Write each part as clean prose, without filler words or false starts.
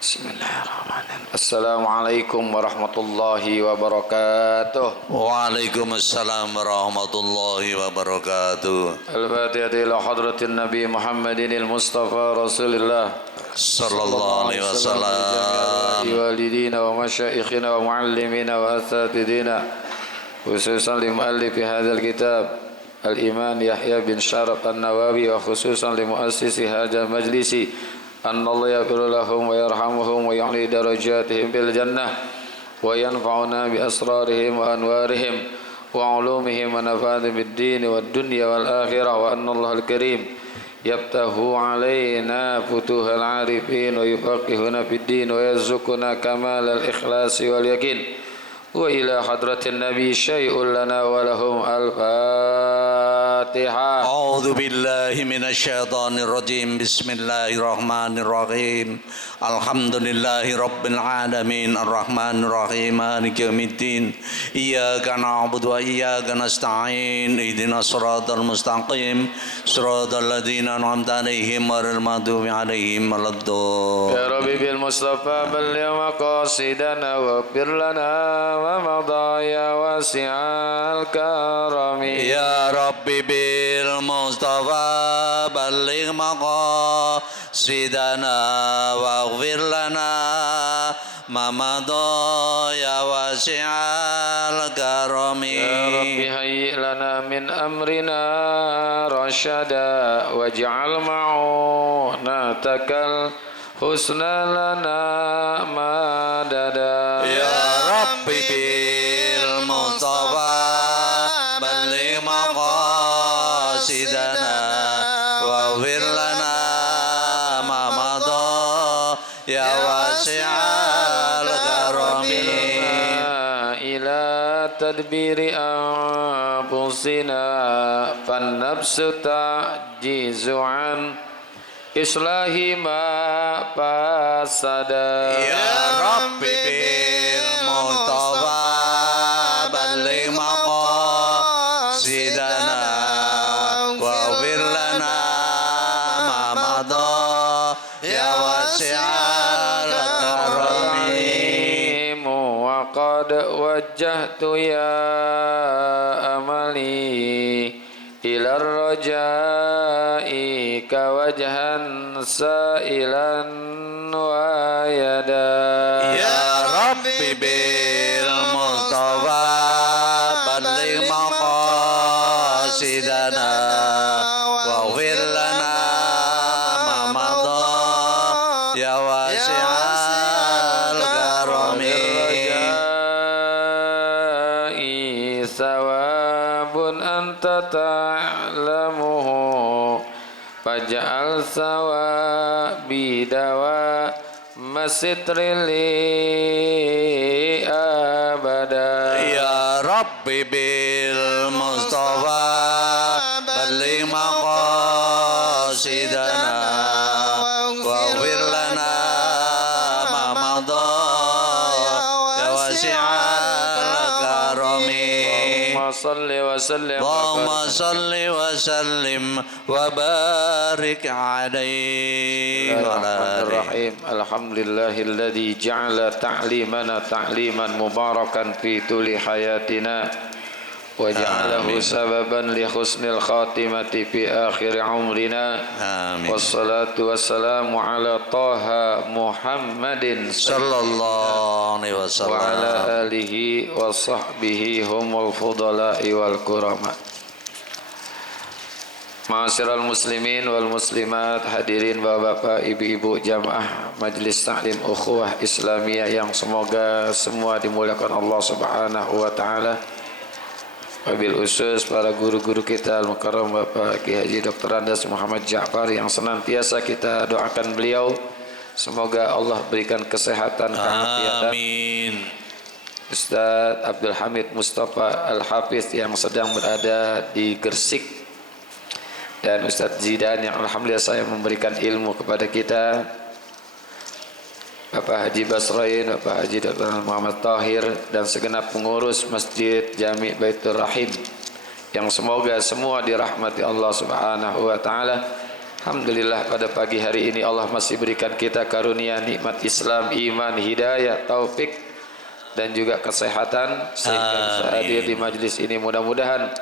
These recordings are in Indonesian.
Bismillahirrahmanirrahim. Assalamualaikum warahmatullahi wabarakatuh. Waalaikumsalam warahmatullahi wabarakatuh. Al-Fatihah ila hadratin Nabi Muhammadin al-Mustafa Rasulillah Sallallahu alaihi wasallam. walidina wa masyaikhina wa muallimina wa asatidina khususan li muallifi hadzal kitab Al-Iman Yahya bin Syaraf An-Nawawi wa khususan li muassisi hadzal majlisi أن الله يغفر لهم ويرحمهم ويعلي درجاتهم بالجنة وينفعنا بأسرارهم وأنوارهم وعلومهم ونفعنا بالدين والدنيا والآخرة وأن الله الكريم يفتح علينا فتوح العارفين ويفقهنا في الدين ويرزقنا كمال الإخلاص واليقين وإلى حضرة النبي شيء لنا ولهم الفاتحة. أعوذ بالله من الشيطان الرجيم. بسم الله الرحمن الرحيم. الحمد لله رب العالمين الرحمن الرحيم مالك يوم الدين. إياك نعبد وإياك نستعين. اهدنا الصراط المستقيم صراط الذين أنعمت عليهم غير المغضوب عليهم ولا الضالين. يا ربي بالمصطفى بلغ مقاصدنا واغفر لنا ومضى يا واسع الكرم. يا ربي بالمصطفى بلغ مقاصدنا واغفر لنا ما مضى يا واسع الكرم. يا ربي هيئ لنا من أمرنا رشدا واجعل معونتك الحسنى لنا مددا. يا ربي بالمصطفى بلغ مقاصدنا واغفر لنا ما مضى يا واسع الكرم. إلى تدبير أنفسنا فالنفس تعجز عن إصلاح ما فسد. يا ربي بالمصطفى بلغ مقاصدنا واغفر لنا ما مضى يا واسع الكرم. وقد وجهت يا أملي إلى الرجاء كوجها سائلا ويدا. يا ربي بالمصطفى بلغ مقاصدنا واغفر لنا ما مضى يا واسع الكرم. ثواب أنت تعلمه فاجعل ثوابي دوام ستر لي أبدا. يا ربي بالمصطفى بلغ مقاصدنا واغفر لنا ما مضى يا واسع الكرم. صل وسلم اللهم صل وسلم وبارك عليه وعلى آله. الحمد لله الذي جعل تعليمنا تعليما مباركا في طول حياتنا وجعله سببا لحسن الخاتمة في آخر عمرنا. آمين. والصلاة والسلام على طه محمد صلى الله عليه وسلم وعلى آله وصحبه هم الفضلاء والكرماء. Ma'asyiral muslimin wal muslimat, hadirin bapak-bapak, ibu-ibu jamaah Majelis Taklim Ukhuwah Islamiyah yang semoga semua dimuliakan Allah Subhanahu wa taala. Wabil khusus para guru-guru kita Al-Mukarram Bapak Ki Haji Dr. Andas Muhammad Ja'far yang senantiasa kita doakan beliau semoga Allah berikan kesehatan, kehafiatan. Amin. Ustaz Abdul Hamid Mustafa Al-Hafiz yang sedang berada di Gersik, dan Ustaz Zidan yang alhamdulillah saya memberikan ilmu kepada kita, Bapak Haji Basrain, Bapak Haji Dr. Muhammad Tahir, dan segenap pengurus Masjid Jami' Baitur Rahim yang semoga semua dirahmati Allah Subhanahu wa taala Alhamdulillah pada pagi hari ini Allah masih berikan kita karunia nikmat Islam, iman, hidayah, taufik dan juga kesehatan sehingga bisa hadir di majlis ini. Mudah-mudahan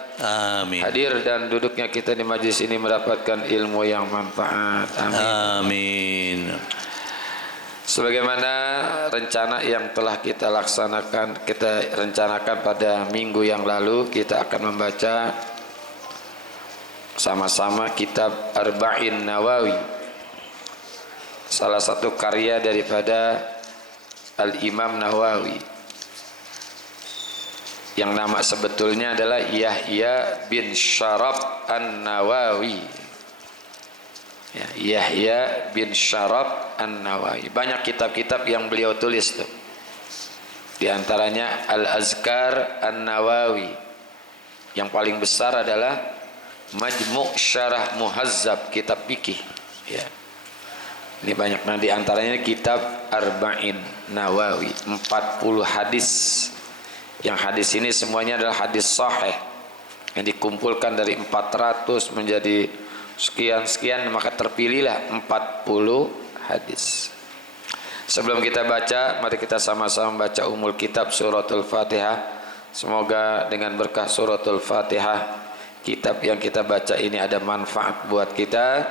hadir dan duduknya kita di majlis ini mendapatkan ilmu yang manfaat. Amin. Sebagaimana rencana yang telah kita laksanakan, kita rencanakan pada minggu yang lalu, kita akan membaca sama-sama kitab Arba'in Nawawi, salah satu karya daripada Al-Imam Nawawi yang nama sebetulnya adalah Yahya bin Syaraf An-Nawawi. Yahya bin Syaraf An-Nawawi. Banyak kitab-kitab yang beliau tulis tuh. Di antaranya Al-Azkar An-Nawawi. Yang paling besar adalah Majmu' Syarah Muhazzab, kitab fikih. Ya. Ini banyak. Nah, di antaranya kitab Arba'in Nawawi, 40 hadis. Yang hadis ini semuanya adalah hadis sahih yang dikumpulkan dari 400 menjadi sekian-sekian, maka terpilihlah 40 hadis. Sebelum kita baca, mari kita sama-sama baca umul kitab suratul Fatihah. Semoga dengan berkah suratul Fatihah, kitab yang kita baca ini ada manfaat buat kita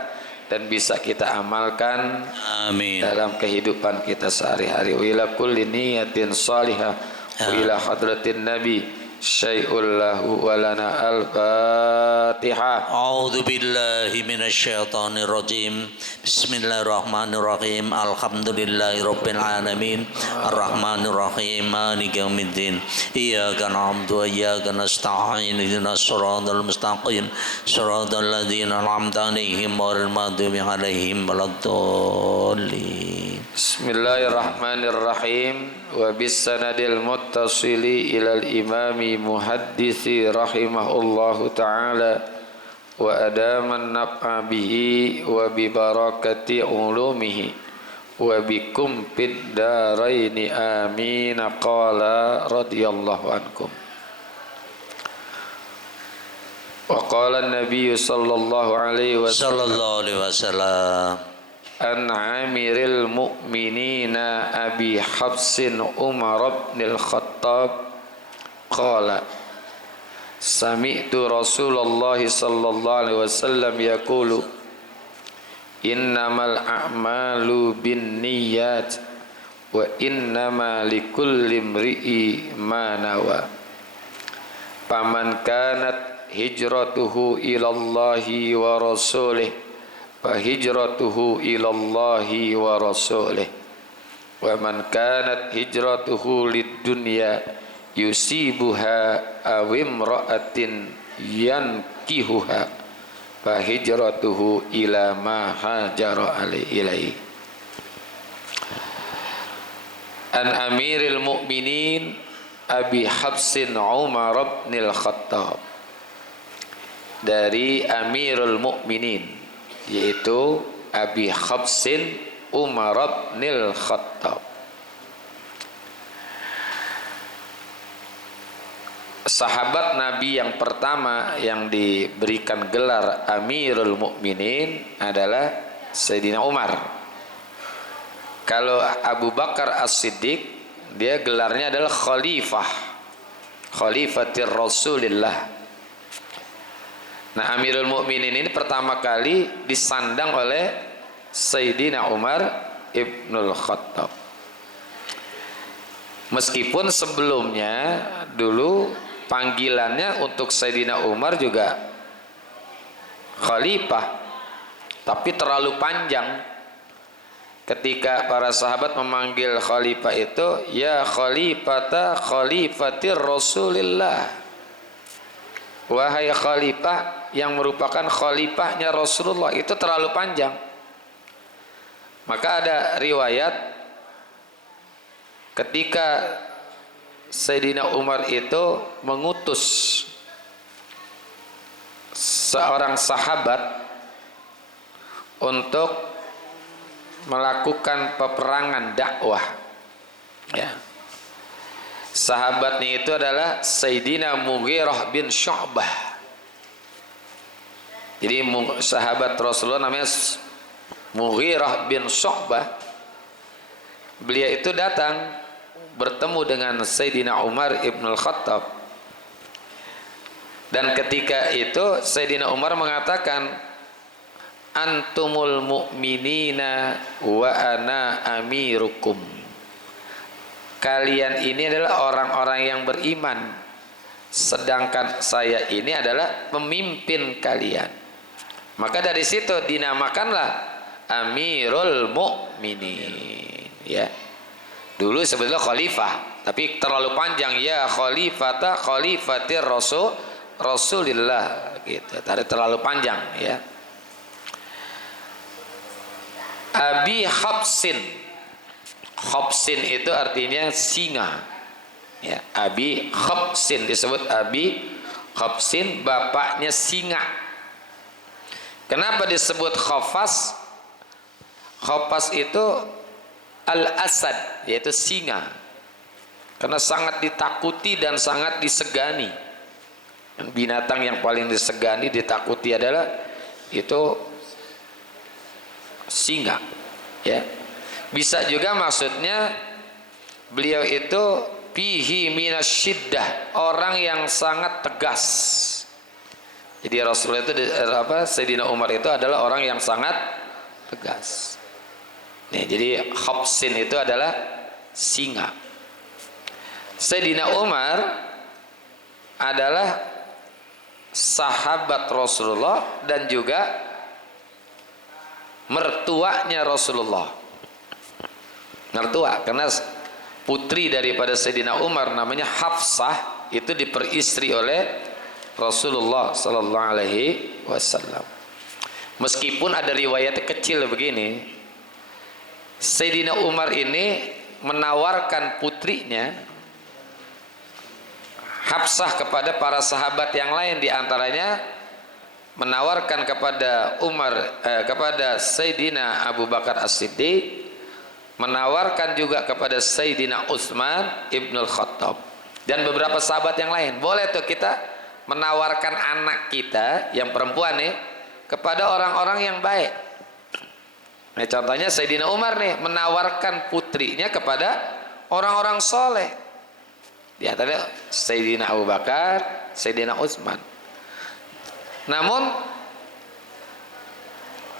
dan bisa kita amalkan. Amin. Dalam kehidupan kita sehari-hari. Wa ila kulli niyatin salihah wa ila hadratin nabi syai'ul lahu wa lana al-Fatihah. A'udzu billahi minasy syaithanir rajim. Bismillahirrahmanirrahim. Alhamdulillahirabbil alamin. Arrahmanir rahim. Maliki yaumiddin. Iyyaka na'budu wa iyyaka nasta'in. Ihdinas shiratal mustaqim. Shiratal ladzina an'amta 'alaihim ghairil maghdubi 'alaihim waladdallin. Bismillahirrahmanirrahim. Wa bis sanadil muttasili ilal imami muhaddisi rahimahullahu ta'ala wa adaman naf'a bihi wa bi barakati ulumihi wa bikum fid daraini amin. Qala radhiyallahu ankum. Wa qala an-nabiy sallallahu alaihi wasallam an amiril mu'minina Abi Hafsin Umar bin al-Khattab qala sami'tu Rasulullah sallallahu alaihi wasallam yaqulu innamal a'malu binniyat wa innama likulli imri'i ma nawa faman kanat hijratuhu ilallahi wa rasulih fahijratuhu ilallahi wa rasulih wa man kanat hijratuhu lid-dunya yusibuha aw imra'atin yankihuha fahijratuhu ila ma hajara ilaihi. An amiril mu'minin Abi Hafsin Umar bin al-Khattab, dari Amirul Mukminin yaitu Abi Hafsin Umar bin al-Khattab, sahabat Nabi yang pertama yang diberikan gelar Amirul Mukminin adalah Sayyidina Umar. Kalau Abu Bakar As-Siddiq, dia gelarnya adalah Khalifatir Rasulillah. Nah, Amirul Mukminin ini pertama kali disandang oleh Sayyidina Umar Ibnul Khattab. Meskipun sebelumnya dulu panggilannya untuk Sayyidina Umar juga khalifah, tapi terlalu panjang. Ketika para sahabat memanggil khalifah itu, ya khalifatir Rasulillah, wahai khalifah yang merupakan khalifahnya Rasulullah, itu terlalu panjang. Maka ada riwayat ketika Sayyidina Umar itu mengutus seorang sahabat untuk melakukan peperangan dakwah, ya. Sahabatnya itu adalah Sayyidina Mughirah bin Syu'bah. Jadi sahabat Rasulullah namanya Mughirah bin Syu'bah. Beliau itu datang bertemu dengan Sayyidina Umar ibn al-Khattab. Dan ketika itu Sayyidina Umar mengatakan, antumul mu'minina wa ana amirukum. Kalian ini adalah orang-orang yang beriman, sedangkan saya ini adalah pemimpin kalian. Maka dari situ dinamakanlah Amirul Mukminin, ya. Dulu sebetulnya khalifah, tapi terlalu panjang, ya khalifatir Rasulillah gitu. Terlalu panjang, ya. Abi Habsin. Habsin itu artinya singa. Ya, Abi Habsin disebut Abi Habsin, bapaknya singa. Kenapa disebut Khafas? Khafas itu Al-Asad, yaitu singa. Karena sangat ditakuti dan sangat disegani. Binatang yang paling disegani, ditakuti adalah itu singa, ya. Bisa juga maksudnya beliau itu fihi minasyiddah, orang yang sangat tegas. Jadi Rasulullah itu Sayyidina Umar itu adalah orang yang sangat tegas. Nih, jadi Habsin itu adalah singa. Sayyidina Umar adalah sahabat Rasulullah dan juga mertuanya Rasulullah. Mertua, karena putri daripada Sayyidina Umar namanya Hafsah itu diperistri oleh Rasulullah sallallahu alaihi wasallam. Meskipun ada riwayat kecil begini, Sayyidina Umar ini menawarkan putrinya Hafsah kepada para sahabat yang lain, di antaranya menawarkan kepada kepada Sayyidina Abu Bakar As-Siddiq, menawarkan juga kepada Sayyidina Utsman ibn al-Khattab dan beberapa sahabat yang lain. Boleh tuh kita menawarkan anak kita yang perempuan nih kepada orang-orang yang baik. Nah, contohnya Sayyidina Umar nih menawarkan putrinya kepada orang-orang soleh. Di antaranya Sayyidina Abu Bakar, Sayyidina Utsman. Namun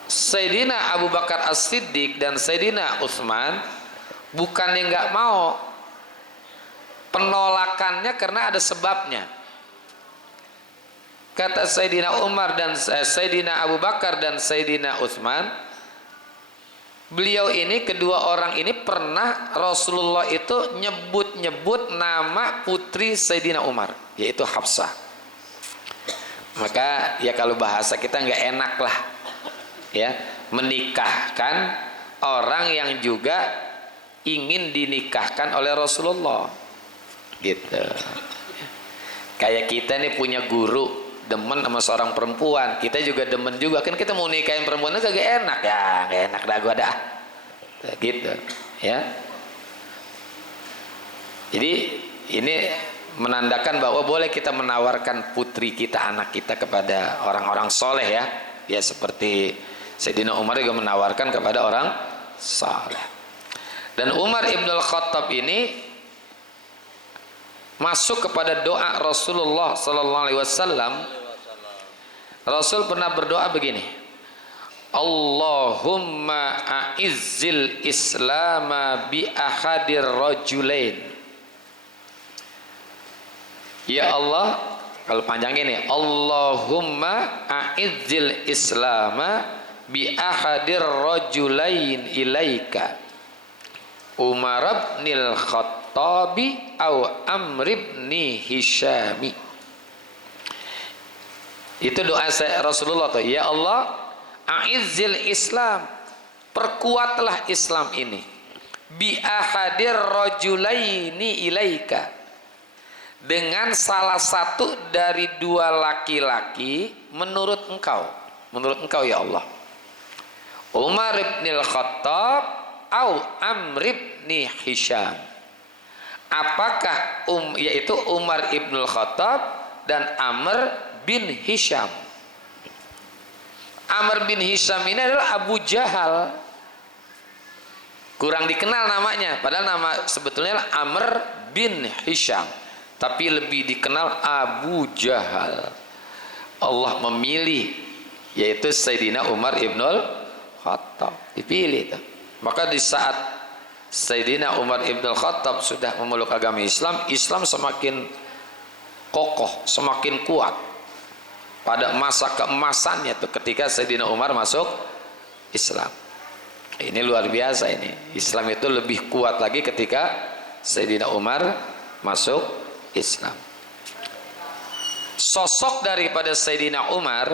Sayyidina Abu Bakar As-Siddiq dan Sayyidina Utsman bukannya nggak mau, penolakannya karena ada sebabnya. Kata Sayyidina Umar dan Sayyidina Abu Bakar dan Sayyidina Utsman, beliau ini, kedua orang ini pernah Rasulullah itu nyebut-nyebut nama putri Sayyidina Umar, yaitu Hafsah. Maka ya kalau bahasa kita nggak enak lah, ya, menikahkan orang yang juga ingin dinikahkan oleh Rasulullah, gitu. Kayak kita nih punya guru demen sama seorang perempuan, kita juga demen juga, kan kita mau nikahin perempuan itu kagak enak, ya nggak enak dah gua dah, gitu, ya. Jadi ini menandakan bahwa boleh kita menawarkan putri kita, anak kita kepada orang-orang soleh, ya, ya seperti Sayyidina Umar juga menawarkan kepada orang soleh. Dan Umar ibn al-Khattab ini masuk kepada doa Rasulullah sallallahu alaihi wasallam. Rasul pernah berdoa begini, Allahumma a'izzil islama bi ahadir rajulain. Ya Allah, kalau panjang ini, Allahumma a'izzil islama bi ahadir rajulain ilaika, Umar ibn al-Khattabi au Amr ibn Hishami. Itu doa Rasulullah tuh, ya Allah, a'izzil Islam, perkuatlah Islam ini, bi ahadir rajulaini ilaika, dengan salah satu dari dua laki-laki menurut engkau ya Allah, Umar ibn al-Khattab au Amr ibn Hisham. Apakah yaitu Umar ibn al-Khattab dan Amr bin Hisham. Amr bin Hisham ini adalah Abu Jahal. Kurang dikenal namanya, padahal nama sebetulnya Amr bin Hisham, tapi lebih dikenal Abu Jahal. Allah memilih, yaitu Sayyidina Umar ibnul Khattab, dipilih itu. Maka di saat Sayyidina Umar ibnul Khattab sudah memeluk agama Islam, Islam semakin kokoh, semakin kuat. Pada masa keemasannya itu ketika Sayyidina Umar masuk Islam. Ini luar biasa ini. Islam itu lebih kuat lagi ketika Sayyidina Umar masuk Islam. Sosok daripada Sayyidina Umar,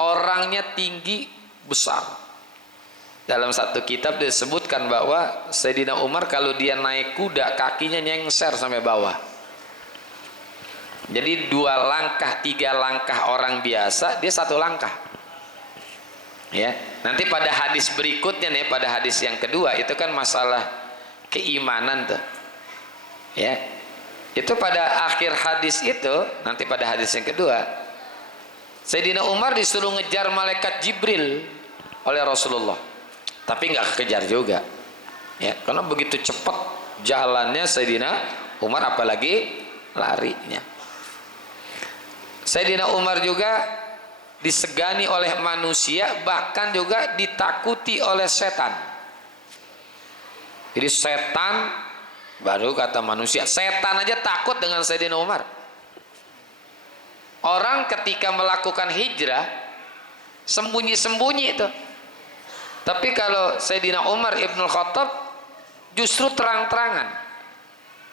orangnya tinggi besar. Dalam satu kitab disebutkan bahwa Sayyidina Umar kalau dia naik kuda kakinya nyengser sampai bawah. Jadi 2 langkah 3 langkah orang biasa, dia 1 langkah. Ya, nanti pada hadis berikutnya nih, pada hadis yang kedua itu kan masalah keimanan tuh. Ya. Itu pada akhir hadis itu, nanti pada hadis yang kedua, Sayyidina Umar disuruh ngejar malaikat Jibril oleh Rasulullah. Tapi nggak kejar juga. Ya, karena begitu cepat jalannya Sayyidina Umar, apalagi larinya. Sayyidina Umar juga disegani oleh manusia, bahkan juga ditakuti oleh setan. Jadi setan, baru kata manusia, setan aja takut dengan Sayyidina Umar. Orang ketika melakukan hijrah sembunyi-sembunyi itu. Tapi kalau Sayyidina Umar ibnul Khattab justru terang-terangan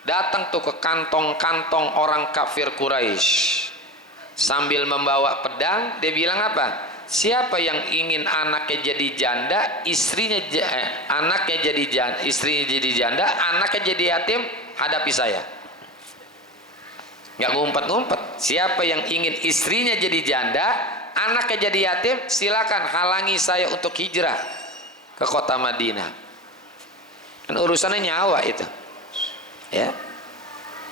datang tuh ke kantong-kantong orang kafir Quraisy. Sambil membawa pedang, dia bilang apa? Siapa yang ingin anaknya jadi janda, anaknya jadi janda, istrinya jadi janda, anaknya jadi yatim, hadapi saya. Nggak ngumpet-ngumpet. Siapa yang ingin istrinya jadi janda, anaknya jadi yatim, silakan halangi saya untuk hijrah ke kota Madinah. Dan urusannya nyawa itu. Ya.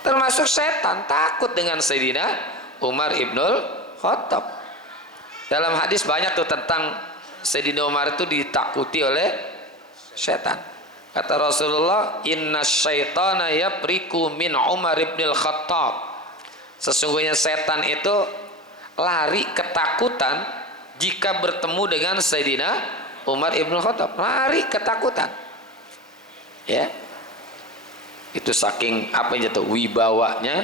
Termasuk setan takut dengan Sayyidina Umar ibnul Khattab. Dalam hadis banyak tuh tentang Sayyidina Umar itu ditakuti oleh setan. Kata Rasulullah, inna syaitana yapriku min Umar ibnul Khattab. Sesungguhnya setan itu lari ketakutan jika bertemu dengan Sayyidina Umar ibnul Khattab. Lari ketakutan. Ya. Itu saking apa itu wibawanya,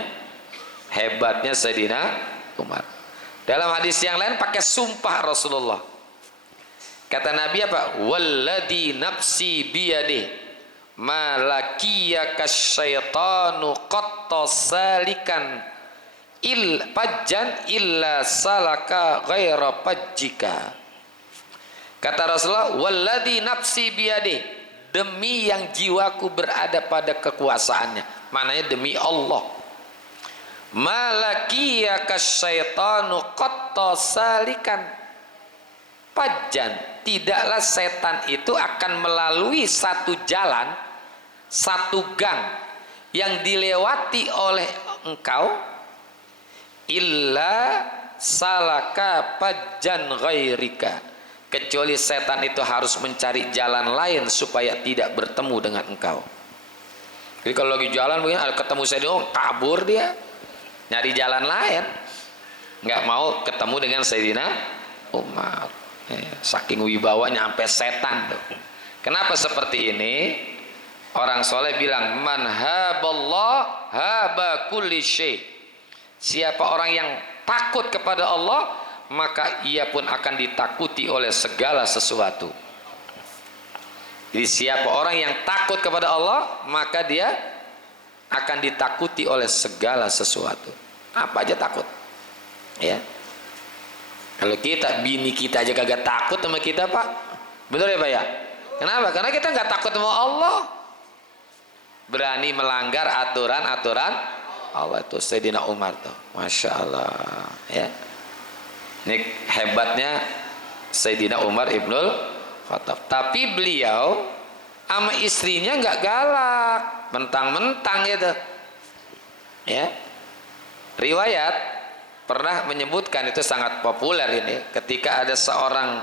hebatnya Sayyidina Umar. Dalam hadis yang lain pakai sumpah Rasulullah. Kata Nabi apa? Walladhi nafsi biyadih malakiyaka syaitanu qatta salikan pajjan illa salaka ghaira pajjika. Kata Rasulullah, walladhi nafsi biyadih, demi yang jiwaku berada pada kekuasaannya. Maknanya demi Allah. Malakiyaka syaitanu qatta salikan pajjan, tidaklah setan itu akan melalui satu jalan, satu gang yang dilewati oleh engkau, illa salaka pajjan ghairika, kecuali setan itu harus mencari jalan lain supaya tidak bertemu dengan engkau. Jadi kalau lagi jalan mungkin ada ketemu setan, kabur dia, nyari jalan lain, nggak mau ketemu dengan Sayyidina Umar. Saking wibawanya sampai setan tuh. Kenapa seperti ini? Orang soleh bilang, man haballah haba kulli syai. Siapa orang yang takut kepada Allah, maka ia pun akan ditakuti oleh segala sesuatu. Jadi siapa orang yang takut kepada Allah, maka dia akan ditakuti oleh segala sesuatu. Apa aja takut. Ya. Kalau kita, bini kita aja kagak takut sama kita, Pak. Betul ya, Pak ya? Kenapa? Karena kita nggak takut sama Allah. Berani melanggar aturan-aturan Allah. Itu Sayyidina Umar tuh. Masya Allah. Ya. Ini hebatnya Sayyidina Umar ibnul Khattab. Tapi beliau sama istrinya nggak galak, mentang-mentang gitu. Ya. Riwayat pernah menyebutkan, itu sangat populer ini, ketika ada seorang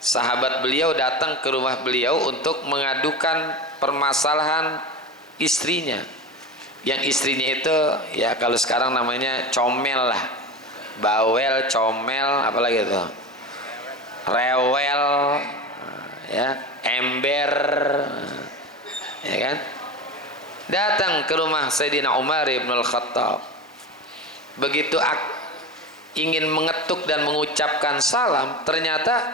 sahabat beliau datang ke rumah beliau untuk mengadukan permasalahan istrinya. Yang istrinya itu ya kalau sekarang namanya comel lah, bawel, comel, apalagi itu, rewel, ya, ember, ya kan. Datang ke rumah Sayyidina Umar ibn al-Khattab. Begitu ingin mengetuk dan mengucapkan salam, ternyata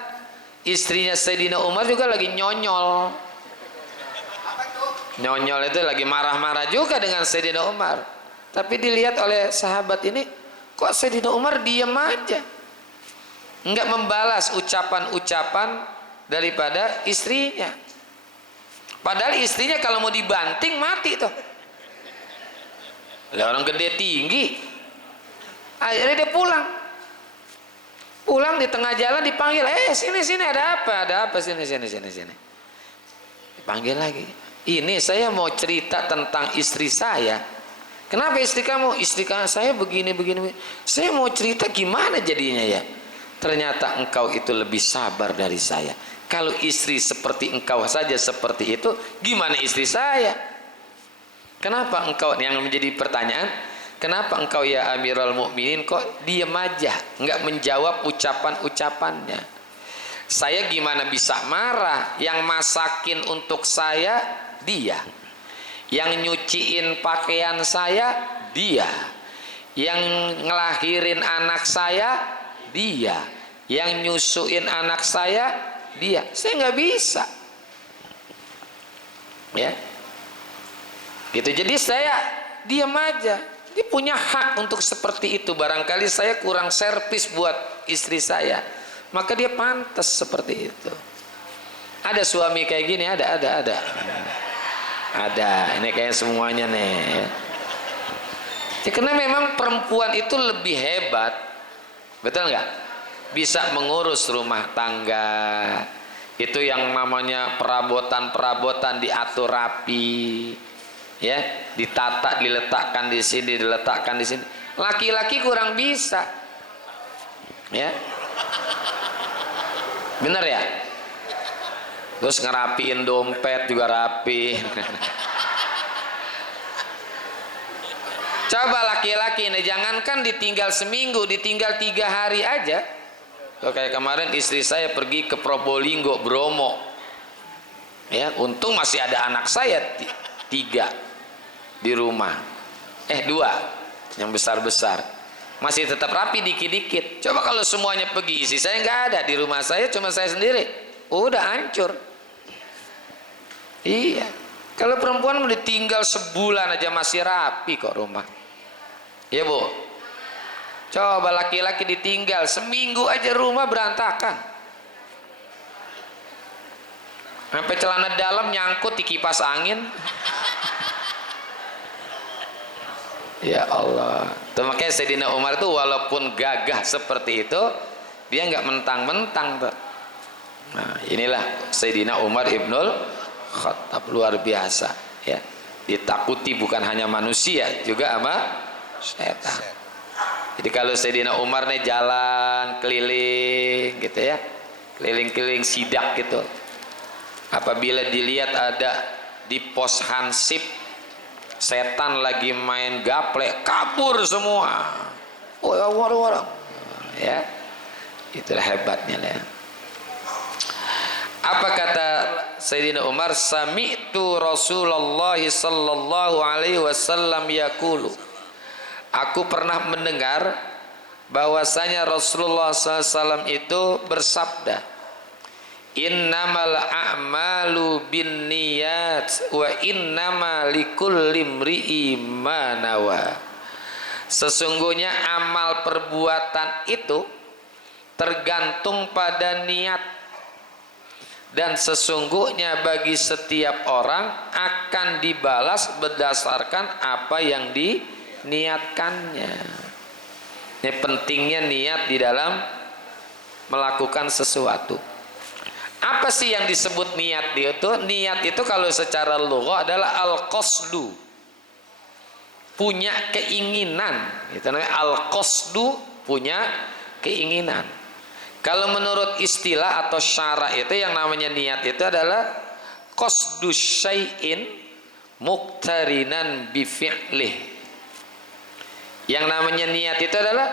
istrinya Sayyidina Umar juga lagi nyonyol. Nyonyol itu lagi marah-marah juga dengan Sayyidina Umar. Tapi dilihat oleh sahabat ini, kok Sayyidina Umar diam aja, enggak membalas ucapan-ucapan daripada istrinya. Padahal istrinya kalau mau dibanting mati tuh. Lah orang gede tinggi. Akhirnya dia pulang. Pulang di tengah jalan dipanggil, sini ada apa sini. Dipanggil lagi. Ini saya mau cerita tentang istri saya. Kenapa istri kamu? Istri saya begini. Saya mau cerita gimana jadinya ya. Ternyata engkau itu lebih sabar dari saya. Kalau istri seperti engkau saja seperti itu, gimana istri saya? Kenapa engkau, yang menjadi pertanyaan, kenapa engkau ya Amirul Mukminin kok diam aja, enggak menjawab ucapan-ucapannya? Saya gimana bisa marah? Yang masakin untuk saya dia, yang nyuciin pakaian saya dia, yang ngelahirin anak saya dia, yang nyusuin anak saya dia. Saya nggak bisa, ya gitu. Jadi saya diam aja. Dia punya hak untuk seperti itu. Barangkali saya kurang servis buat istri saya, maka dia pantas seperti itu. Ada suami kayak gini, ada. Ini kayak semuanya nih. Ya, karena memang perempuan itu lebih hebat, betul nggak? Bisa mengurus rumah tangga. Itu yang namanya perabotan diatur rapi, ya, ditata, diletakkan di sini, diletakkan di sini. Laki-laki kurang bisa, ya, bener ya. Terus ngerapiin dompet juga rapi. Coba laki-laki nih, jangankan ditinggal seminggu, ditinggal 3 hari aja. Kayak kemarin istri saya pergi ke Probolinggo, Bromo, ya, untung masih ada anak saya 3 di rumah, 2 yang besar-besar, masih tetap rapi dikit-dikit. Coba kalau semuanya pergi, istri saya nggak ada di rumah, saya cuma saya sendiri, udah hancur. Iya, kalau perempuan udah tinggal sebulan aja masih rapi kok rumah. Iya Bu. Coba laki-laki ditinggal seminggu aja rumah berantakan. Sampai celana dalam nyangkut di kipas angin. Ya Allah. Tuh makanya Sayyidina Umar itu walaupun gagah seperti itu, dia nggak mentang-mentang tuh. Nah, inilah Sayyidina Umar ibnul Khattab, luar biasa, ya. Ditakuti bukan hanya manusia, juga sama setan. Jadi kalau Sayyidina Umar nih jalan keliling gitu ya, keliling-keliling sidak gitu, apabila dilihat ada di pos hansip setan lagi main gaplek, kabur semua. Orang, ya, itulah hebatnya ya. Apa kata Sayyidina Umar? Sami'tu Rasulullah sallallahu alaihi wasallam yaqulu. Aku pernah mendengar bahwasanya Rasulullah SAW itu bersabda, innamal a'malu binniyat wa innama likulli imri'in ma nawa. Sesungguhnya amal perbuatan itu tergantung pada niat, dan sesungguhnya bagi setiap orang akan dibalas berdasarkan apa yang diniatkannya. Ini pentingnya niat di dalam melakukan sesuatu. Apa sih yang disebut niat itu? Niat itu kalau secara lugha adalah al-qasdu, punya keinginan. Itu namanya al-qasdu, punya keinginan. Kalau menurut istilah atau syara itu yang namanya niat itu adalah qasdu syai'in muqtarinan bi fi'lih. Yang namanya niat itu adalah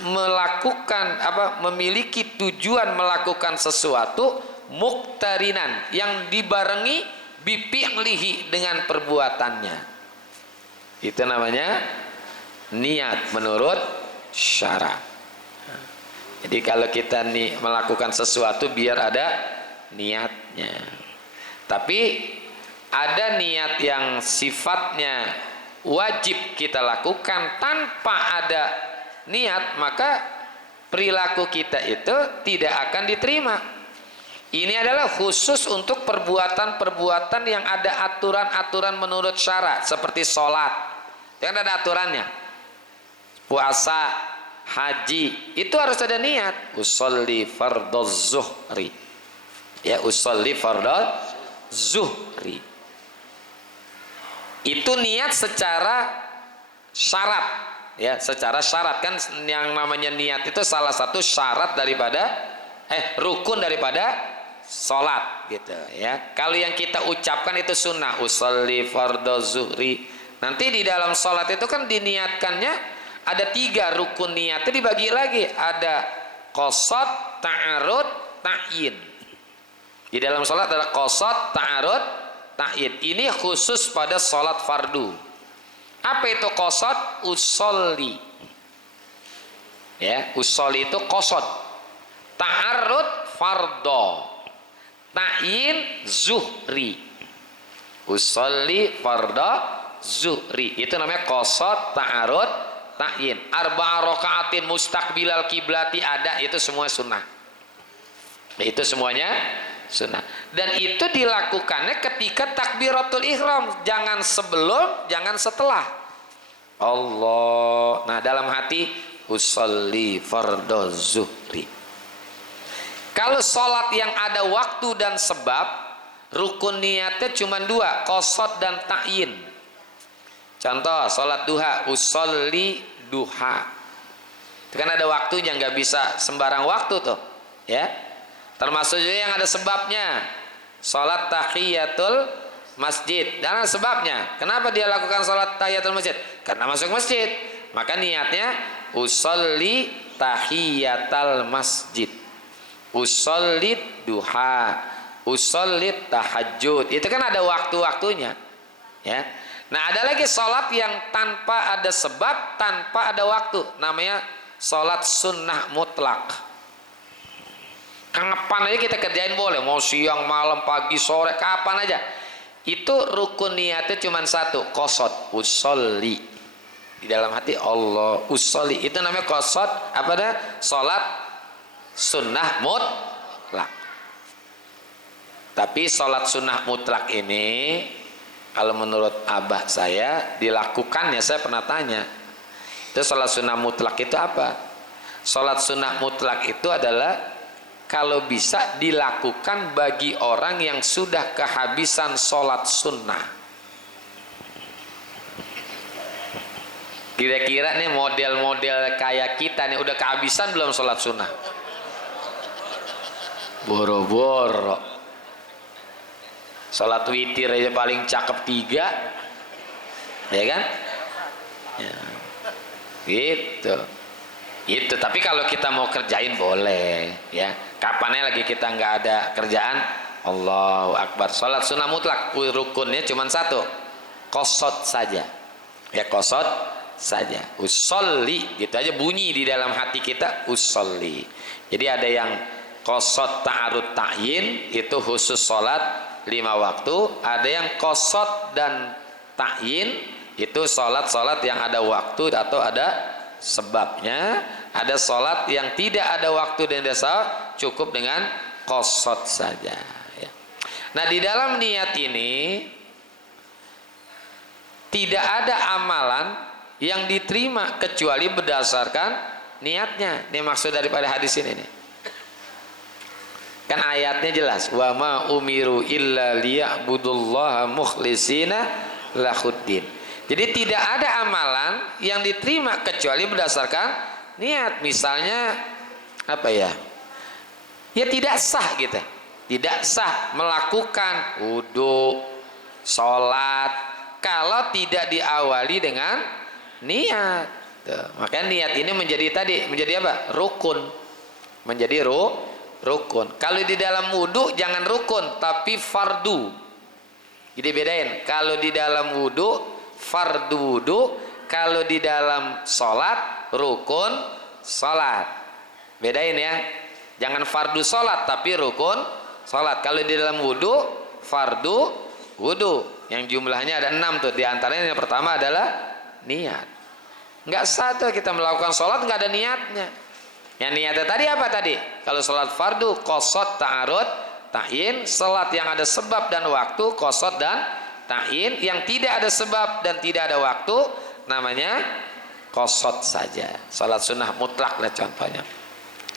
melakukan memiliki tujuan melakukan sesuatu muqtarinan yang dibarengi bi fi'lihi dengan perbuatannya. Itu namanya niat menurut syara. Jadi kalau kita melakukan sesuatu biar ada niatnya. Tapi ada niat yang sifatnya wajib kita lakukan tanpa ada niat, maka perilaku kita itu tidak akan diterima. Ini adalah khusus untuk perbuatan-perbuatan yang ada aturan-aturan menurut syara, seperti sholat, yang ada aturannya. Puasa, haji, itu harus ada niat. Usolli fardhoz zuhri. Ya, usolli fardhoz zuhri. Itu niat secara syarat, ya, secara syarat. Kan yang namanya niat itu salah satu syarat daripada rukun daripada sholat, gitu ya. Kalau yang kita ucapkan itu sunnah, usolli fardhoz zuhri. Nanti di dalam sholat itu kan diniatkannya ada 3 rukun niat, itu dibagi lagi, ada qasad, ta'arud, ta'yin. Di dalam sholat ada qasad, ta'arud, ta'yin. Ini khusus pada sholat fardu. Apa itu qasad? Usolli, ya, usolli itu qasad. Ta'arud fardho, ta'yin zuhri. Usolli fardho zuhri, itu namanya qasad, ta'arud, ta'yin. Arba'a raka'atin mustaqbilal kiblati ada, itu semua sunnah. Itu semuanya sunnah. Dan itu dilakukannya ketika takbiratul ihram, jangan sebelum, jangan setelah. Allah. Nah, dalam hati usolli fardho zuhri. Kalau sholat yang ada waktu dan sebab, rukun niatnya cuma 2, qasad dan ta'yin. Contoh sholat duha, usolli duha. Itu kan ada waktunya, nggak bisa sembarang waktu tuh, ya. Termasuk juga yang ada sebabnya. Sholat tahiyatul masjid, dan ada sebabnya. Kenapa dia lakukan sholat tahiyatul masjid? Karena masuk masjid. Maka niatnya usolli tahiyatul masjid, usolli duha, usolli tahajud. Itu kan ada waktu-waktunya, ya. Nah, ada lagi sholat yang tanpa ada sebab, tanpa ada waktu, namanya sholat sunnah mutlak. Kapan aja kita kerjain boleh, mau siang, malam, pagi, sore, kapan aja. Itu rukun niatnya cuma 1, qasad, usolli. Di dalam hati Allah, usolli. Itu namanya qasad, apa dah? Sholat sunnah mutlak. Tapi sholat sunnah mutlak ini, kalau menurut abah saya dilakukannya, saya pernah tanya, itu sholat sunnah mutlak itu apa? Sholat sunnah mutlak itu adalah kalau bisa dilakukan bagi orang yang sudah kehabisan sholat sunnah. Kira-kira nih model-model kayak kita nih udah kehabisan belum sholat sunnah? Boro-boro. Sholat witir aja paling cakep 3, ya kan? Ya. Gitu. Itu. Tapi kalau kita mau kerjain boleh, ya. Kapannya lagi kita nggak ada kerjaan, Allahu Akbar. Sholat sunnah mutlak rukunnya cuma 1, qasad saja, ya, qasad saja. Usolli, gitu aja bunyi di dalam hati kita, usolli. Jadi ada yang qasad ta'arud ta'yin, itu khusus sholat 5 waktu. Ada yang qasad dan ta'yin, itu sholat-sholat yang ada waktu atau ada sebabnya. Ada sholat yang tidak ada waktu dan desa, cukup dengan qasad saja, ya. Nah, di dalam niat ini tidak ada amalan yang diterima kecuali berdasarkan niatnya. Ini maksud daripada hadis ini nih. Kan ayatnya jelas, wa ma umiru illa liya'budullaha mukhlishina lahuddin. Jadi tidak ada amalan yang diterima kecuali berdasarkan niat. Misalnya apa ya? Ya tidak sah gitu. Tidak sah melakukan wudu, sholat kalau tidak diawali dengan niat. Tuh. Makanya niat ini menjadi apa? Rukun. Menjadi rukun. Kalau di dalam wudu jangan rukun tapi fardu. Jadi bedain. Kalau di dalam wudu fardu wudu, kalau di dalam sholat rukun sholat. Bedain ya. Jangan fardu sholat tapi rukun sholat. Kalau di dalam wudu fardu wudu yang jumlahnya ada 6 tuh. Di antaranya yang pertama adalah niat. Nggak sah tuh kita melakukan sholat nggak ada niatnya. Yang niatnya tadi apa tadi? Kalau sholat fardu qasad ta'arud ta'in, sholat yang ada sebab dan waktu qasad dan ta'in, yang tidak ada sebab dan tidak ada waktu namanya qasad saja. Sholat sunnah mutlak lah contohnya.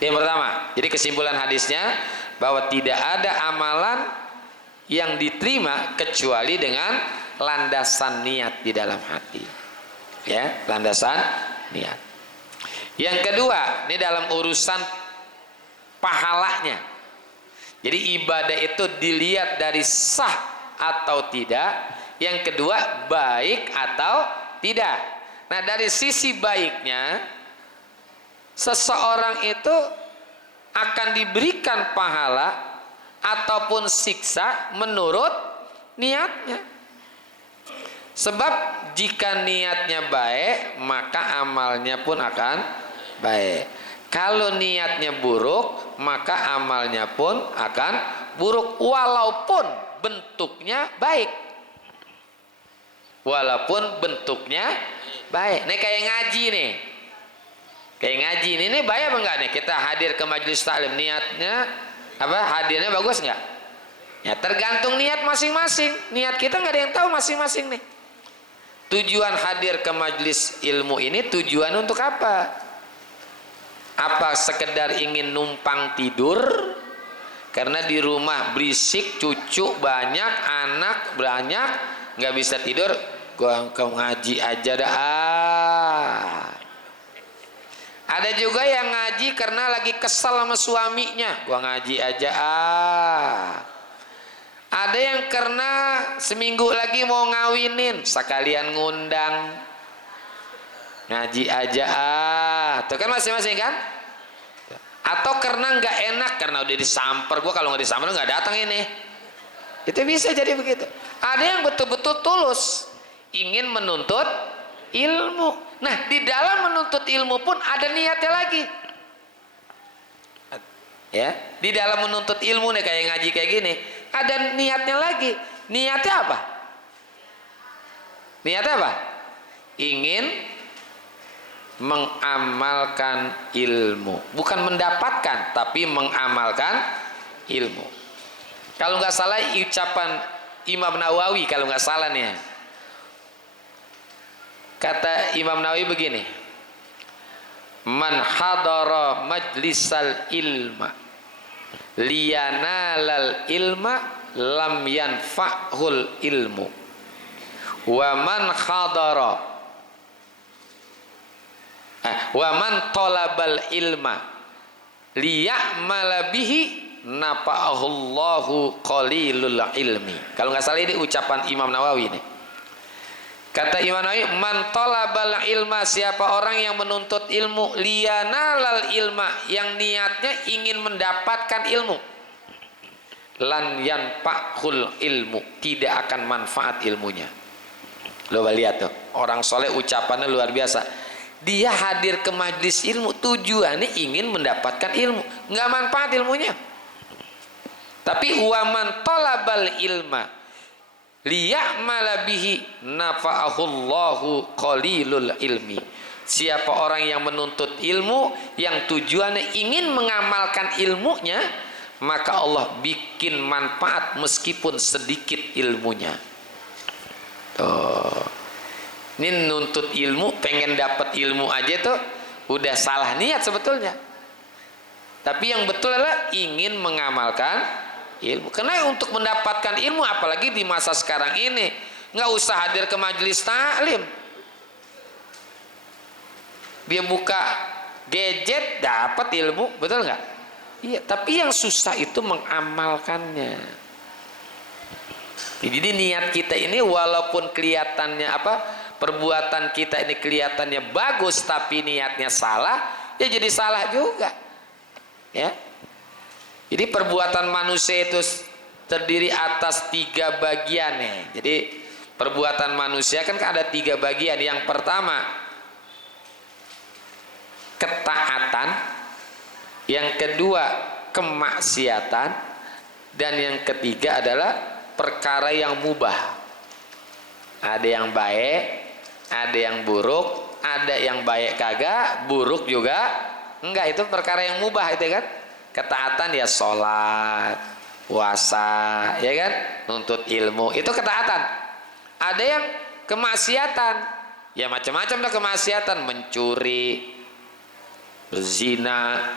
Yang pertama, jadi kesimpulan hadisnya bahwa tidak ada amalan yang diterima kecuali dengan landasan niat di dalam hati. Ya, landasan niat. Yang kedua, ini dalam urusan pahalanya. Jadi ibadah itu dilihat dari sah atau tidak. Yang kedua, baik atau tidak. Nah, dari sisi baiknya, seseorang itu akan diberikan pahala ataupun siksa menurut niatnya. Sebab jika niatnya baik, maka amalnya pun akan baik. Kalau niatnya buruk, maka amalnya pun akan buruk walaupun bentuknya baik. Walaupun bentuknya baik. Ini kayak ngaji nih. Kayak ngaji ini baik apa enggak nih? Kita hadir ke majelis taklim, niatnya apa? Hadirnya bagus enggak? Ya tergantung niat masing-masing. Niat kita enggak ada yang tahu masing-masing nih. Tujuan hadir ke majelis ilmu ini tujuan untuk apa? Apa sekedar ingin numpang tidur? Karena di rumah berisik, cucu banyak, anak banyak, nggak bisa tidur, gua ngaji aja dah. Ada juga yang ngaji karena lagi kesal sama suaminya, gua ngaji aja Ada yang karena seminggu lagi mau ngawinin, sekalian ngundang, ngaji aja Tuh kan masing-masing kan? Atau karena nggak enak, karena udah disamper, gua kalau nggak disamper nggak datang ini. Itu bisa jadi begitu. Ada yang betul-betul tulus ingin menuntut ilmu. Nah, di dalam menuntut ilmu pun ada niatnya lagi. Ya, di dalam menuntut ilmu nih kayak ngaji kayak gini, ada niatnya lagi. Niatnya apa? Niatnya apa? Ingin mengamalkan ilmu, bukan mendapatkan, tapi mengamalkan ilmu. Kalau nggak salah ucapan Imam Nawawi, kalau nggak salah nih, kata Imam Nawawi begini: man hadara majlisal ilma liyanalal ilma lam yanfa'hul ilmu wa man hadara wa man talabal ilma liya'mala bihi nafa'ahullahu qalilul ilmi. Kalau nggak salah ini ucapan Imam Nawawi nih. Kata Imam Nawawi, man talabal ilma, siapa orang yang menuntut ilmu, liyanalal ilma, yang niatnya ingin mendapatkan ilmu, lan yanfa'hul ilmu, tidak akan manfaat ilmunya. Lo lihat tuh, orang soleh ucapannya luar biasa. Dia hadir ke majlis ilmu tujuannya ingin mendapatkan ilmu, nggak manfaat ilmunya. Tapi waman talabal ilma liya'mala bihi nafa'ahullahu qalilul ilmi, siapa orang yang menuntut ilmu yang tujuannya ingin mengamalkan ilmunya, maka Allah bikin manfaat meskipun sedikit ilmunya. Tuh, ini nuntut ilmu, pengen dapat ilmu aja tuh udah salah niat sebetulnya. Tapi yang betul adalah ingin mengamalkan ilmu. Karena untuk mendapatkan ilmu, apalagi di masa sekarang ini, nggak usah hadir ke majelis taklim. Dia buka gadget dapat ilmu, betul nggak? Iya, tapi yang susah itu mengamalkannya. Jadi niat kita ini walaupun kelihatannya perbuatan kita ini kelihatannya bagus tapi niatnya salah, ya jadi salah juga. Ya. Jadi perbuatan manusia itu terdiri atas 3 bagian nih. Jadi perbuatan manusia kan ada 3 bagian. Yang pertama ketaatan, yang kedua kemaksiatan, dan yang ketiga adalah perkara yang mubah. Ada yang baik, ada yang buruk, ada yang baik kagak, buruk juga enggak, itu perkara yang mubah itu kan. Ketaatan ya sholat, puasa, ya kan, nuntut ilmu, itu ketaatan. Ada yang kemaksiatan, ya macam-macam lah kemaksiatan, mencuri, berzina,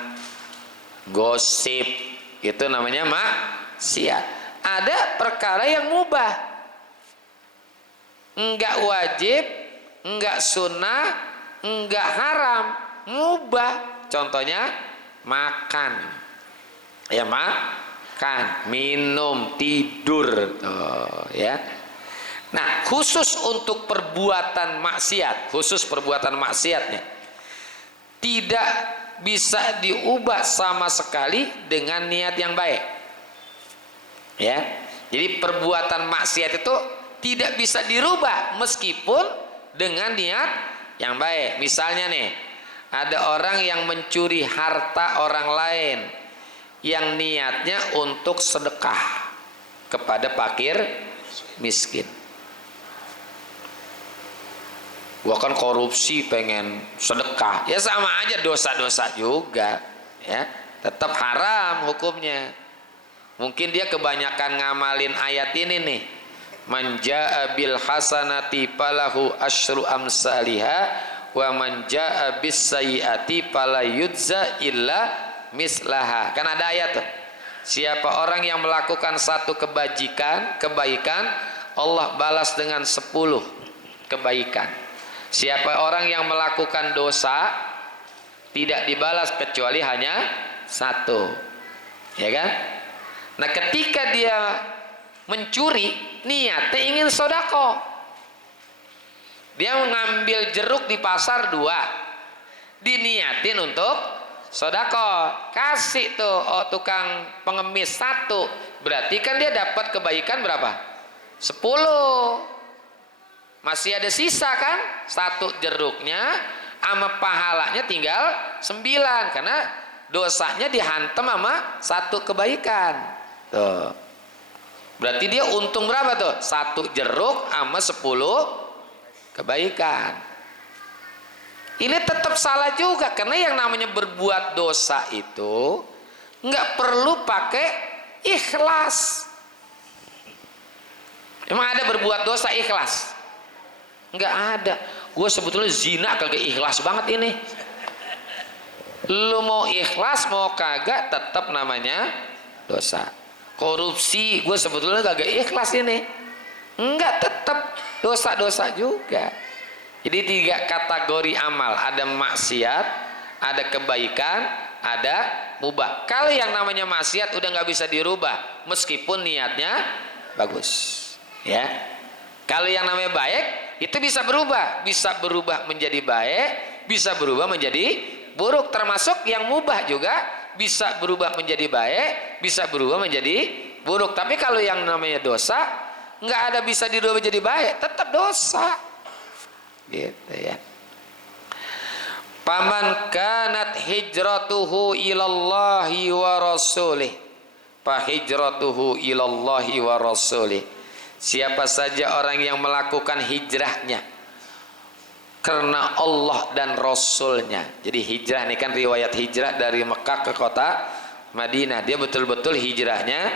gosip, itu namanya maksiat. Ada perkara yang mubah, enggak wajib, enggak sunnah, enggak haram, mubah. Contohnya makan, ya makan, minum, tidur, ya. Nah, khusus untuk perbuatan maksiat, khusus perbuatan maksiatnya tidak bisa diubah sama sekali dengan niat yang baik. Ya, jadi perbuatan maksiat itu tidak bisa dirubah meskipun dengan niat yang baik. Misalnya nih, ada orang yang mencuri harta orang lain yang niatnya untuk sedekah kepada fakir miskin. Gua kan korupsi pengen sedekah, ya sama aja dosa-dosa juga, ya tetap haram hukumnya. Mungkin dia kebanyakan ngamalin ayat ini nih, man jaa bil hasanati falahu asyru amsalihha wa man jaa bis sayyiati fala yujza illa mislaha. Kan ada ayat tuh, siapa orang yang melakukan satu kebaikan, Allah balas dengan 10 kebaikan. Siapa orang yang melakukan dosa, tidak dibalas kecuali hanya 1. Ya kan? Nah, ketika dia mencuri, niatnya ingin sodako. Dia mengambil jeruk di pasar 2, diniatin untuk sodako. Kasih tuh tukang pengemis 1, berarti kan dia dapat kebaikan berapa? 10. Masih ada sisa kan? 1 jeruknya sama pahalanya tinggal 9, karena dosanya dihantam sama 1 kebaikan. Tuh. Berarti dia untung berapa tuh? 1 jeruk sama 10 kebaikan. Ini tetap salah juga, karena yang namanya berbuat dosa itu nggak perlu pakai ikhlas. Emang ada berbuat dosa ikhlas? Nggak ada. Gue sebetulnya zina kagak ikhlas banget ini. Lu mau ikhlas mau kagak tetap namanya dosa. Korupsi gue sebetulnya kagak ikhlas ini, enggak, tetap dosa-dosa juga. Jadi 3 kategori amal, ada maksiat, ada kebaikan, ada mubah. Kalau yang namanya maksiat udah nggak bisa dirubah meskipun niatnya bagus, ya. Kalau yang namanya baik itu bisa berubah menjadi baik, bisa berubah menjadi buruk, termasuk yang mubah juga bisa berubah menjadi baik, bisa berubah menjadi buruk. Tapi kalau yang namanya dosa nggak ada bisa dirubah menjadi baik, tetap dosa, gitu ya. Paman kanat hijratuhu ilallahi wa rasulih, fa hijratuhu ilallahi wa rasulih. Siapa saja orang yang melakukan hijrahnya karena Allah dan Rasulnya. Jadi hijrah ini kan riwayat hijrah dari Mekah ke kota Madinah. Dia betul-betul hijrahnya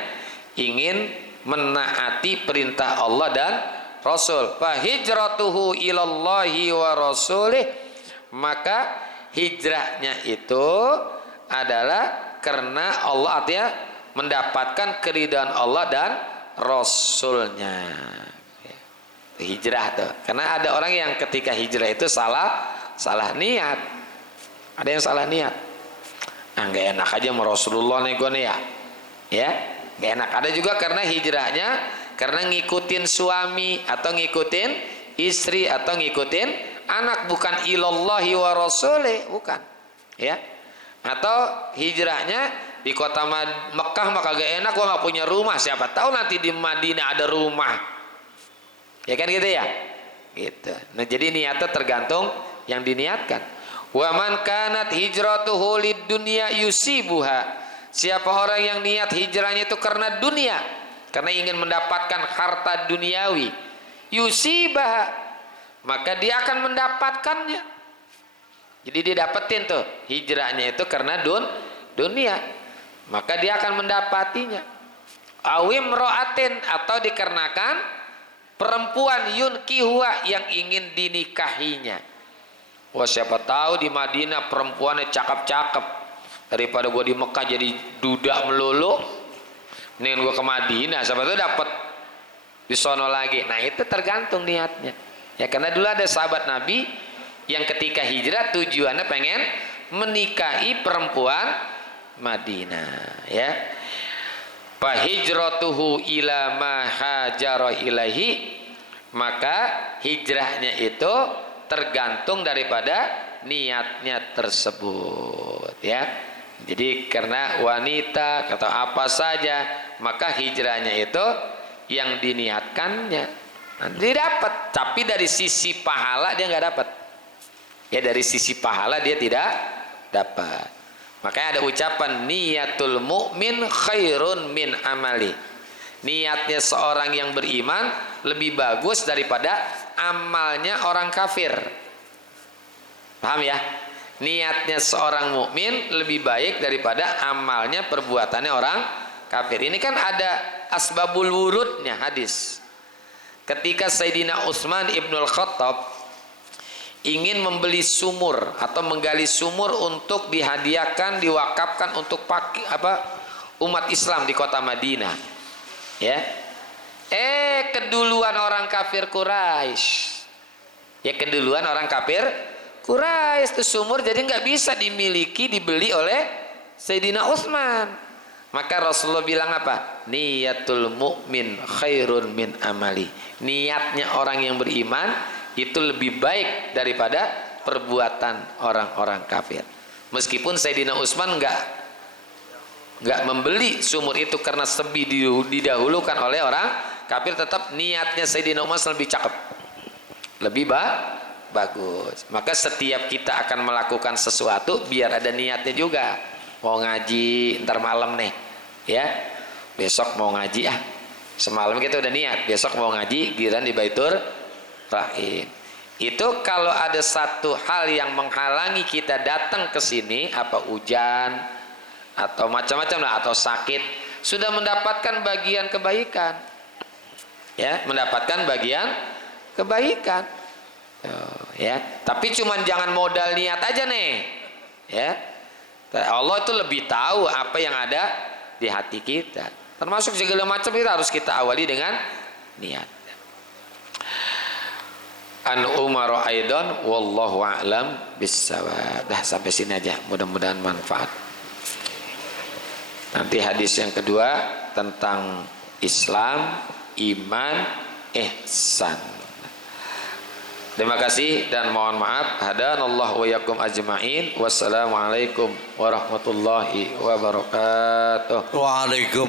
ingin menaati perintah Allah dan Rasul. Fa hijratuhu ilallahi wa rasulih, maka hijrahnya itu adalah karena Allah, artinya mendapatkan keridhaan Allah dan Rasulnya. hijrah tuh. Karena ada orang yang ketika hijrah itu salah niat. Ada yang salah niat. Nah, nggak enak aja sama Rasulullah nih gue nih ya. Ya, nggak enak. Ada juga karena hijrahnya karena ngikutin suami atau ngikutin istri atau ngikutin anak, bukan ilallahi wa rasulih, bukan. Ya. Atau hijrahnya di kota Mekah mah kagak enak, gua nggak punya rumah, siapa tahu nanti di Madinah ada rumah. Ya kan gitu ya? Gitu. Nah, jadi niatnya tergantung yang diniatkan. Wa man kanat hijratuhu lid dunya yusibuha. Siapa orang yang niat hijrahnya itu karena dunia, karena ingin mendapatkan harta duniawi, yusibah, maka dia akan mendapatkannya. Jadi dia dapetin tuh hijrahnya itu karena dunia, maka dia akan mendapatinya. Awim ro'atin, atau dikarenakan perempuan yunkihua yang ingin dinikahinya. Wah, siapa tahu di Madinah perempuannya cakep-cakep, daripada gua di Mekah jadi duda melulu, mendingan gua ke Madinah, siapa tahu dapat di sono lagi. Nah, itu tergantung niatnya. Ya, karena dulu ada sahabat Nabi yang ketika hijrah tujuannya pengen menikahi perempuan Madinah, ya. Fa hijratuhu ila ma hajara ilaihi, maka hijrahnya itu tergantung daripada niatnya tersebut, ya. Jadi karena wanita atau apa saja, maka hijrahnya itu yang diniatkannya nanti dapat, tapi dari sisi pahala dia nggak dapat. Ya, dari sisi pahala dia tidak dapat. Makanya ada ucapan niatul mu'min khairun min amali. Niatnya seorang yang beriman lebih bagus daripada amalnya orang kafir. Paham ya? Niatnya seorang mukmin lebih baik daripada amalnya perbuatannya orang kafir. Ini kan ada asbabul wurudnya hadis. Ketika Sayyidina Utsman ibnul Khattab ingin membeli sumur atau menggali sumur untuk dihadiahkan, diwakafkan untuk umat Islam di kota Madinah, ya. Keduluan orang kafir Quraisy, ya, keduluan orang kafir Quraisy itu sumur jadi nggak bisa dimiliki, dibeli oleh Sayyidina Utsman. Maka Rasulullah bilang apa? Niyatul mu'min khairun min amali. Niatnya orang yang beriman itu lebih baik daripada perbuatan orang-orang kafir. Meskipun Sayyidina Utsman nggak membeli sumur itu karena lebih didahulukan oleh orang kafir, tetap niatnya Sayyidina Utsman lebih cakep, lebih bagus. Maka setiap kita akan melakukan sesuatu biar ada niatnya juga. Mau ngaji ntar malam nih, ya, besok mau ngaji, semalam kita udah niat besok mau ngaji giliran di Baitur Rahim. Itu kalau ada satu hal yang menghalangi kita datang ke sini, apa hujan atau macam-macam lah, atau sakit, sudah mendapatkan bagian kebaikan, ya, mendapatkan bagian kebaikan, ya. Tapi cuman jangan modal niat aja nih, ya. Allah itu lebih tahu apa yang ada di hati kita, termasuk segala macam itu harus kita awali dengan niat. An Umar aidan wallahu a'lam bissawab. Dah sampai sini aja, mudah-mudahan manfaat. Nanti hadis yang kedua tentang Islam, iman, ihsan. Terima kasih dan mohon maaf. Hadanallahu wa yakum ajma'in. Wassalamualaikum warahmatullahi wabarakatuh. Waalaikumsalam.